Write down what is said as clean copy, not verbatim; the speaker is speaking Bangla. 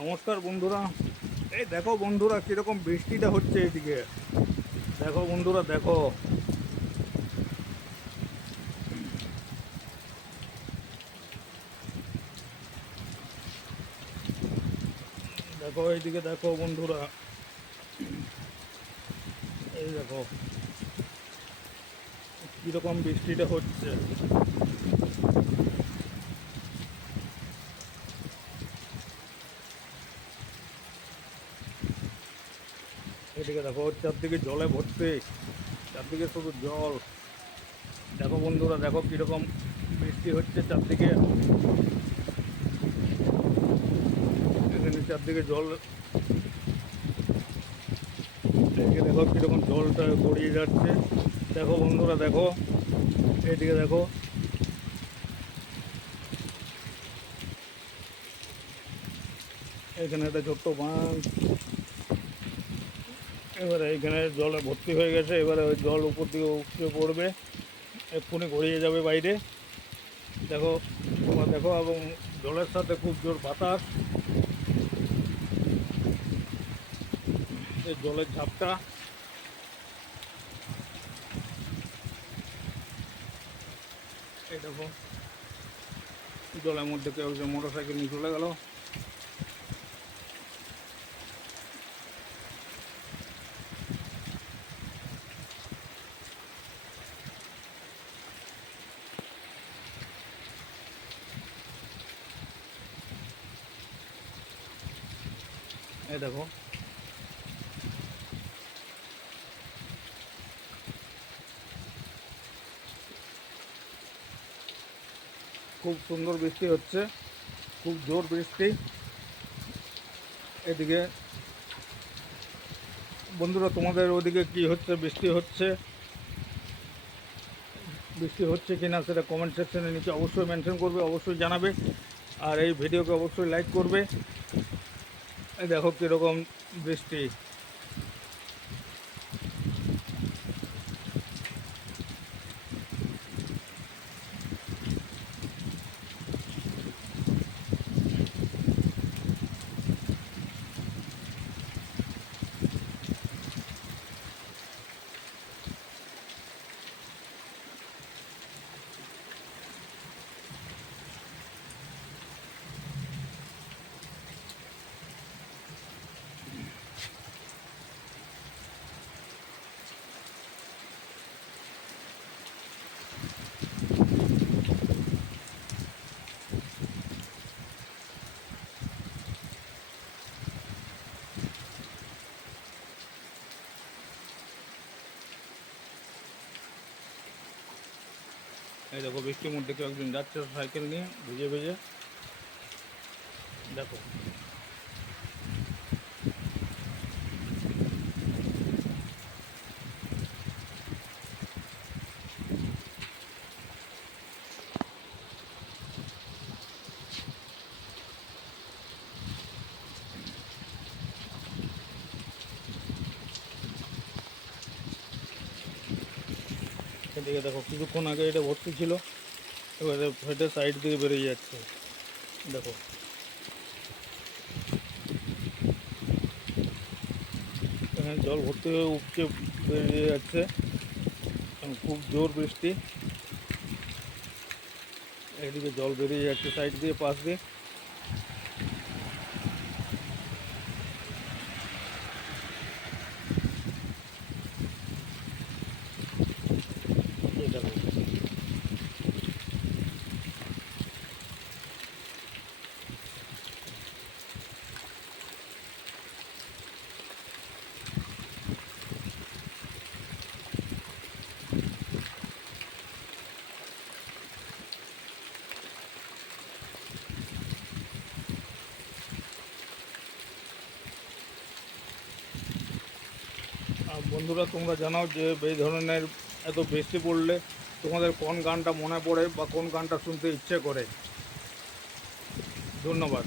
নমস্কার বন্ধুরা। এই দেখো বন্ধুরা কীরকম বৃষ্টিটা হচ্ছে এইদিকে। দেখো বন্ধুরা, দেখো দেখো এইদিকে দেখো বন্ধুরা, এই দেখো কীরকম বৃষ্টিটা হচ্ছে। এদিকে দেখো চারদিকে জলে ভর্তি, চারদিকে শুধু জল। দেখো বন্ধুরা, দেখো কীরকম বৃষ্টি হচ্ছে চারদিকে। এখানে চারদিকে জল, এদিকে দেখো কীরকম জলটা গড়িয়ে যাচ্ছে। দেখো বন্ধুরা, দেখো এইদিকে দেখো, এখানে একটা ছোট্ট বাঁধ। এবারে এখানে জলে ভর্তি হয়ে গেছে, এবারে ওই জল উপর দিকে উপচে পড়বে, এক্ষুনি গড়িয়ে যাবে বাইরে। দেখো তোমরা দেখো, এবং জলের সাথে খুব জোর বাতাস, এই জলের ঝাপটা। এই দেখো জলের মধ্যে কেউ যে মোটর সাইকেল নিয়ে চলে গেল। এই দেখো খুব সুন্দর বৃষ্টি হচ্ছে, খুব জোর বৃষ্টি। এদিকে বন্ধুরা, তোমাদের ওদিকে কি হচ্ছে? বৃষ্টি হচ্ছে, বৃষ্টি হচ্ছে কিনা সেটা কমেন্ট সেকশনে নিচে অবশ্যই মেনশন করবে, অবশ্যই জানাবে। আর এই ভিডিওকে অবশ্যই লাইক করবে। এই দেখো কীরকম বৃষ্টি। এই দেখো বৃষ্টির মধ্যে কেউ একজন যাচ্ছে সাইকেল নিয়ে, ভিজে ভিজে। দেখো এদিকে দেখো, কিছুক্ষণ আগে এটা ভর্তি ছিল, এবারে ফেটে সাইড দিকে বেরিয়ে যাচ্ছে। দেখো এখানে জল ভর্তি হয়ে উপচে বেরিয়ে যাচ্ছে, খুব জোর বৃষ্টি। এদিকে জল বেরিয়ে যাচ্ছে সাইড দিয়ে, পাশ দিয়ে। এই দেখো বন্ধুরা, তোমরা জানাও যে এই ধরনের এত বৃষ্টি পড়লে তোমাদের কোন গানটা মনে পড়ে বা কোন গানটা শুনতে ইচ্ছে করে। ধন্যবাদ।